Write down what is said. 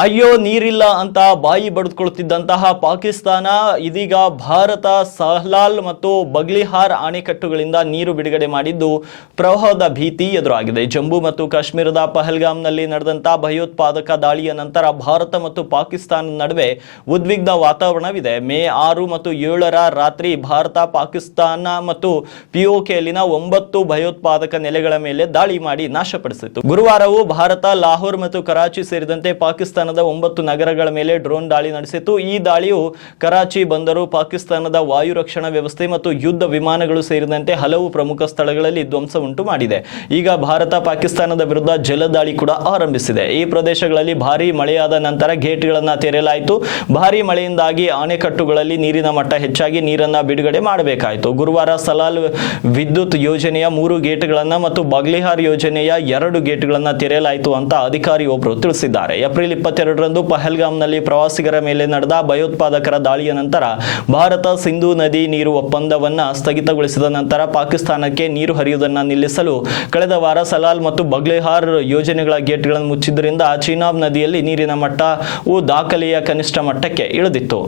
ಅಯ್ಯೋ ನೀರಿಲ್ಲ ಅಂತ ಬಾಯಿ ಬಡಿದುಕೊಳ್ಳುತ್ತಿದ್ದಂತಹ ಪಾಕಿಸ್ತಾನ ಇದೀಗ ಭಾರತ ಸಹಲಾಲ್ ಮತ್ತು ಬಗ್ಲಿಹಾರ್ ಅಣೆಕಟ್ಟುಗಳಿಂದ ನೀರು ಬಿಡುಗಡೆ ಮಾಡಿದ್ದು ಪ್ರವಾಹದ ಭೀತಿ ಎದುರಾಗಿದೆ. ಜಮ್ಮು ಮತ್ತು ಕಾಶ್ಮೀರದ ಪಹಲ್ಗಾಮ್ನಲ್ಲಿ ನಡೆದಂತಹ ಭಯೋತ್ಪಾದಕ ದಾಳಿಯ ನಂತರ ಭಾರತ ಮತ್ತು ಪಾಕಿಸ್ತಾನ ನಡುವೆ ಉದ್ವಿಗ್ನ ವಾತಾವರಣವಿದೆ. ಮೇ 6 ಮತ್ತು 7ರ ರಾತ್ರಿ ಭಾರತ ಪಾಕಿಸ್ತಾನ ಮತ್ತು ಪಿಒಕೆಯಲ್ಲಿನ 9 ಭಯೋತ್ಪಾದಕ ನೆಲೆಗಳ ಮೇಲೆ ದಾಳಿ ಮಾಡಿ ನಾಶಪಡಿಸಿತು. ಗುರುವಾರವೂ ಭಾರತ ಲಾಹೋರ್ ಮತ್ತು ಕರಾಚಿ ಸೇರಿದಂತೆ ಪಾಕಿಸ್ತಾನದ 9 ನಗರಗಳ ಮೇಲೆ ಡ್ರೋನ್ ದಾಳಿ ನಡೆಸಿತು. ಈ ದಾಳಿಯು ಕರಾಚಿ ಬಂದರು, ಪಾಕಿಸ್ತಾನದ ವಾಯು ರಕ್ಷಣಾ ವ್ಯವಸ್ಥೆ ಮತ್ತು ಯುದ್ಧ ವಿಮಾನಗಳು ಸೇರಿದಂತೆ ಹಲವು ಪ್ರಮುಖ ಸ್ಥಳಗಳಲ್ಲಿ ಧ್ವಂಸ ಉಂಟು ಮಾಡಿದೆ. ಈಗ ಭಾರತ ಪಾಕಿಸ್ತಾನದ ವಿರುದ್ಧ ಜಲದಾಳಿ ಕೂಡ ಆರಂಭಿಸಿದೆ. ಈ ಪ್ರದೇಶಗಳಲ್ಲಿ ಭಾರೀ ಮಳೆಯಾದ ನಂತರ ಗೇಟ್ಗಳನ್ನು ತೆರೆಯಲಾಯಿತು. ಭಾರೀ ಮಳೆಯಿಂದಾಗಿ ಅಣೆಕಟ್ಟುಗಳಲ್ಲಿ ನೀರಿನ ಮಟ್ಟ ಹೆಚ್ಚಾಗಿ ನೀರನ್ನ ಬಿಡುಗಡೆ ಮಾಡಬೇಕಾಯಿತು. ಗುರುವಾರ ಸಲಾಲ್ ವಿದ್ಯುತ್ ಯೋಜನೆಯ 3 ಗೇಟ್ಗಳನ್ನು ಮತ್ತು ಬಗ್ಲಿಹಾರ್ ಯೋಜನೆಯ 2 ಗೇಟ್ಗಳನ್ನು ತೆರೆಯಲಾಯಿತು ಅಂತ ಅಧಿಕಾರಿಯೊಬ್ಬರು ತಿಳಿಸಿದ್ದಾರೆ. ಏಪ್ರಿಲ್ 22ರಂದು ಪಹಲ್ಗಾಮ್ನಲ್ಲಿ ಪ್ರವಾಸಿಗರ ಮೇಲೆ ನಡೆದ ಭಯೋತ್ಪಾದಕರ ದಾಳಿಯ ನಂತರ ಭಾರತ ಸಿಂಧೂ ನದಿ ನೀರು ಒಪ್ಪಂದವನ್ನ ಸ್ಥಗಿತಗೊಳಿಸಿದ ನಂತರ ಪಾಕಿಸ್ತಾನಕ್ಕೆ ನೀರು ಹರಿಯುವುದನ್ನು ನಿಲ್ಲಿಸಲು ಕಳೆದ ವಾರ ಸಲಾಲ್ ಮತ್ತು ಬಗ್ಲಿಹಾರ್ ಯೋಜನೆಗಳ ಗೇಟ್ಗಳನ್ನು ಮುಚ್ಚಿದ್ದರಿಂದ ಚೀನಾಬ್ ನದಿಯಲ್ಲಿ ನೀರಿನ ಮಟ್ಟವು ದಾಖಲೆಯ ಕನಿಷ್ಠ ಮಟ್ಟಕ್ಕೆ ಇಳಿದಿತ್ತು.